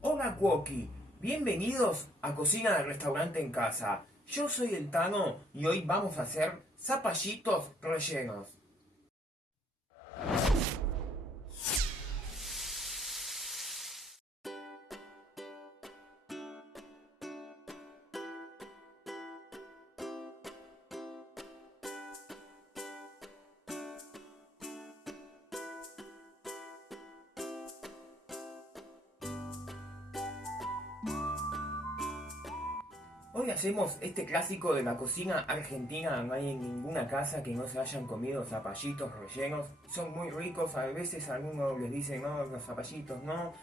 Hola Cuoqui, bienvenidos a Cocina del Restaurante en Casa. Yo soy el Tano y hoy vamos a hacer zapallitos rellenos. Hoy hacemos este clásico de la cocina argentina. No hay en ninguna casa que no se hayan comido zapallitos rellenos. Son muy ricos, a veces algunos les dicen no, los zapallitos no.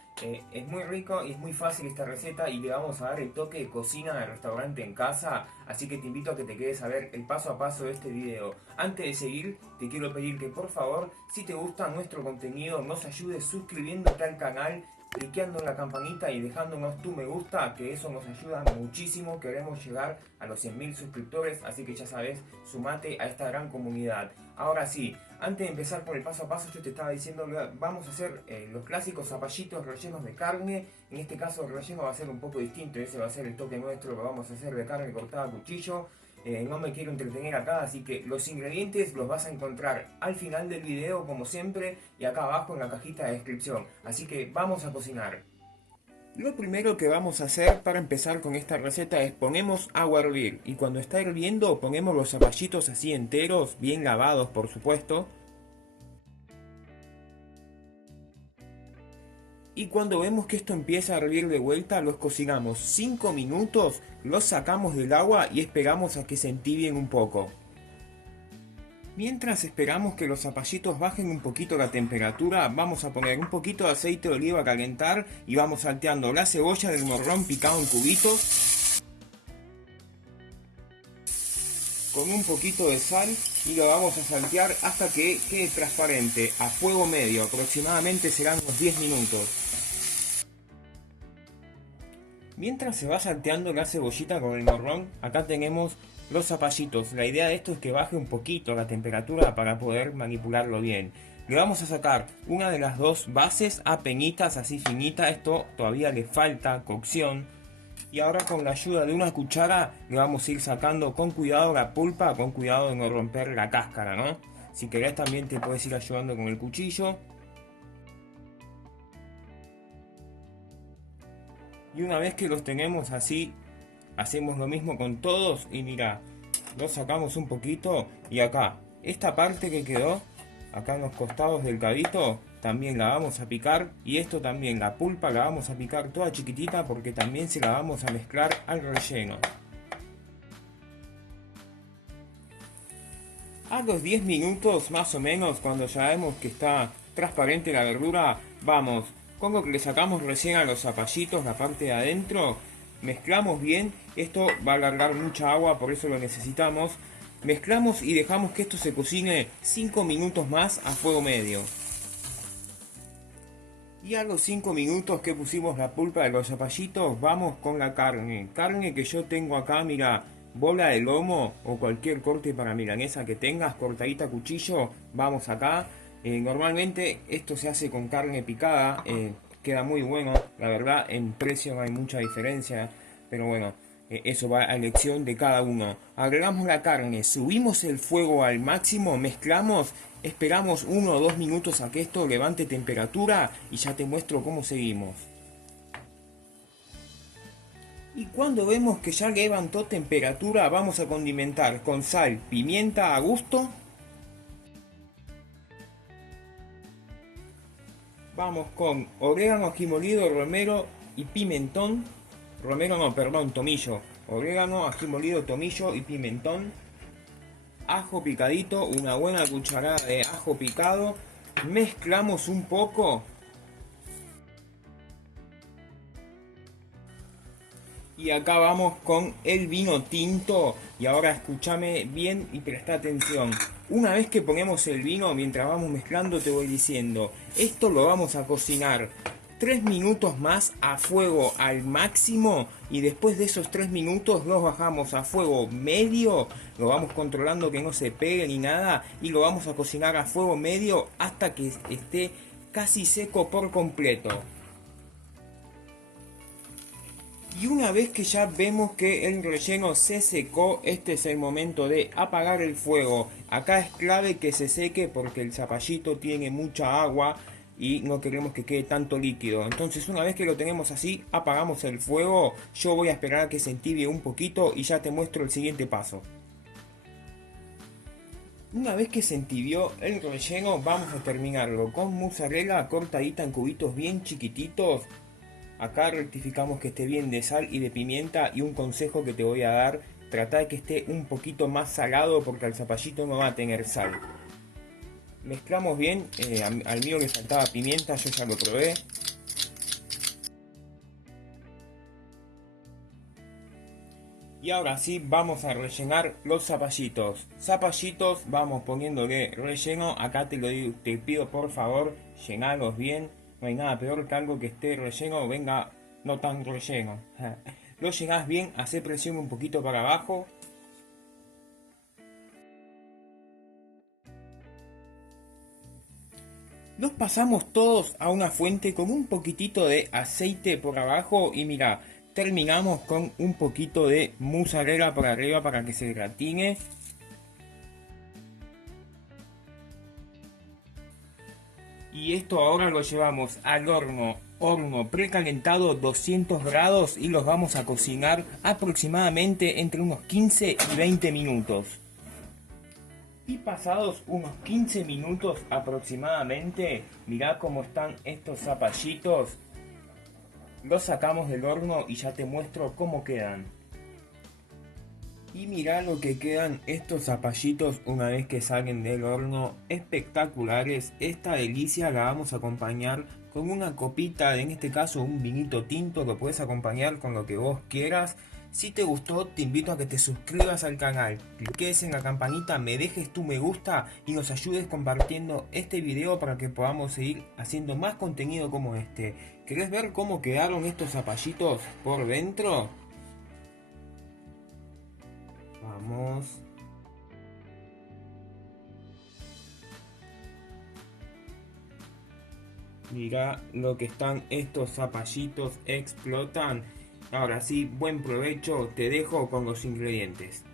Es muy rico y es muy fácil esta receta y le vamos a dar el toque de cocina del restaurante en casa. Así que te invito a que te quedes a ver el paso a paso de este video. Antes de seguir, te quiero pedir que por favor, si te gusta nuestro contenido, nos ayudes suscribiéndote al canal, cliqueando en la campanita y dejándonos tu me gusta, que eso nos ayuda muchísimo. Queremos llegar a los 100.000 suscriptores, así que ya sabes, sumate a esta gran comunidad. Ahora sí, antes de empezar por el paso a paso, yo te estaba diciendo que vamos a hacer los clásicos zapallitos rellenos de carne. En este caso el relleno va a ser un poco distinto, ese va a ser el toque nuestro, que vamos a hacer de carne cortada a cuchillo. No me quiero entretener acá, así que los ingredientes los vas a encontrar al final del video como siempre y acá abajo en la cajita de descripción. Así que vamos a cocinar. Lo primero que vamos a hacer para empezar con esta receta es ponemos agua a hervir y cuando está hirviendo ponemos los zapallitos así enteros, bien lavados por supuesto. Y cuando vemos que esto empieza a hervir de vuelta, los cocinamos 5 minutos, los sacamos del agua y esperamos a que se entibien un poco. Mientras esperamos que los zapallitos bajen un poquito la temperatura, vamos a poner un poquito de aceite de oliva a calentar y vamos salteando la cebolla del morrón picado en cubitos con un poquito de sal y lo vamos a saltear hasta que quede transparente a fuego medio, aproximadamente serán unos 10 minutos. Mientras se va salteando la cebollita con el morrón, acá tenemos los zapallitos. La idea de esto es que baje un poquito la temperatura para poder manipularlo bien. Le vamos a sacar una de las dos bases a peñitas así finita. Esto todavía le falta cocción. Y ahora con la ayuda de una cuchara le vamos a ir sacando con cuidado la pulpa, con cuidado de no romper la cáscara, ¿no? Si querés también te puedes ir ayudando con el cuchillo. Y una vez que los tenemos así, hacemos lo mismo con todos y mira, los sacamos un poquito y acá, esta parte que quedó, acá en los costados del cabito, también la vamos a picar y esto también, la pulpa la vamos a picar toda chiquitita porque también se la vamos a mezclar al relleno. A los 10 minutos más o menos, cuando ya vemos que está transparente la verdura, vamos con lo que le sacamos recién a los zapallitos, la parte de adentro, mezclamos bien, esto va a alargar mucha agua, por eso lo necesitamos. Mezclamos y dejamos que esto se cocine 5 minutos más a fuego medio. Y a los 5 minutos que pusimos la pulpa de los zapallitos, vamos con la carne. Carne que yo tengo acá, mira, bola de lomo o cualquier corte para milanesa que tengas, cortadita a cuchillo, vamos acá. Normalmente esto se hace con carne picada, queda muy bueno, la verdad en precio no hay mucha diferencia, pero bueno, eso va a elección de cada uno. Agregamos la carne, subimos el fuego al máximo, mezclamos, esperamos 1 o 2 minutos a que esto levante temperatura y ya te muestro cómo seguimos. Y cuando vemos que ya levantó temperatura, vamos a condimentar con sal, pimienta a gusto. Vamos con orégano, ají molido, romero y pimentón. Romero no, perdón, tomillo. Orégano, ají molido, tomillo y pimentón. Ajo picadito, una buena cucharada de ajo picado. Mezclamos un poco. Y acá vamos con el vino tinto. Y ahora escúchame bien y presta atención. Una vez que ponemos el vino, mientras vamos mezclando te voy diciendo, esto lo vamos a cocinar 3 minutos más a fuego al máximo y después de esos 3 minutos los bajamos a fuego medio, lo vamos controlando que no se pegue ni nada y lo vamos a cocinar a fuego medio hasta que esté casi seco por completo. Y una vez que ya vemos que el relleno se secó, este es el momento de apagar el fuego. Acá es clave que se seque porque el zapallito tiene mucha agua y no queremos que quede tanto líquido. Entonces una vez que lo tenemos así, apagamos el fuego. Yo voy a esperar a que se entibie un poquito y ya te muestro el siguiente paso. Una vez que se entibió el relleno, vamos a terminarlo con mozzarella cortadita en cubitos bien chiquititos. Acá rectificamos que esté bien de sal y de pimienta, y un consejo que te voy a dar: trata de que esté un poquito más salado porque el zapallito no va a tener sal. Mezclamos bien, al mío le faltaba pimienta, yo ya lo probé. Y ahora sí vamos a rellenar los zapallitos. Zapallitos, vamos poniéndole relleno. Acá te lo digo, te pido por favor, llenalos bien. No hay nada peor que algo que esté relleno venga no tan relleno. Lo llenás bien, hace presión un poquito para abajo. Los pasamos todos a una fuente con un poquitito de aceite por abajo y mira, terminamos con un poquito de mozzarella por arriba para que se gratine. Y esto ahora lo llevamos al horno precalentado 200 grados, y los vamos a cocinar aproximadamente entre unos 15 y 20 minutos. Y pasados unos 15 minutos aproximadamente, mirá cómo están estos zapallitos. Los sacamos del horno y ya te muestro cómo quedan. Y mirá lo que quedan estos zapallitos una vez que salen del horno, espectaculares. Esta delicia la vamos a acompañar con una copita, en este caso un vinito tinto. Lo puedes acompañar con lo que vos quieras. Si te gustó, te invito a que te suscribas al canal, cliques en la campanita, me dejes tu me gusta y nos ayudes compartiendo este video para que podamos seguir haciendo más contenido como este. ¿Querés ver cómo quedaron estos zapallitos por dentro? Vamos. Mira lo que están estos zapallitos, explotan. Ahora sí, buen provecho, te dejo con los ingredientes.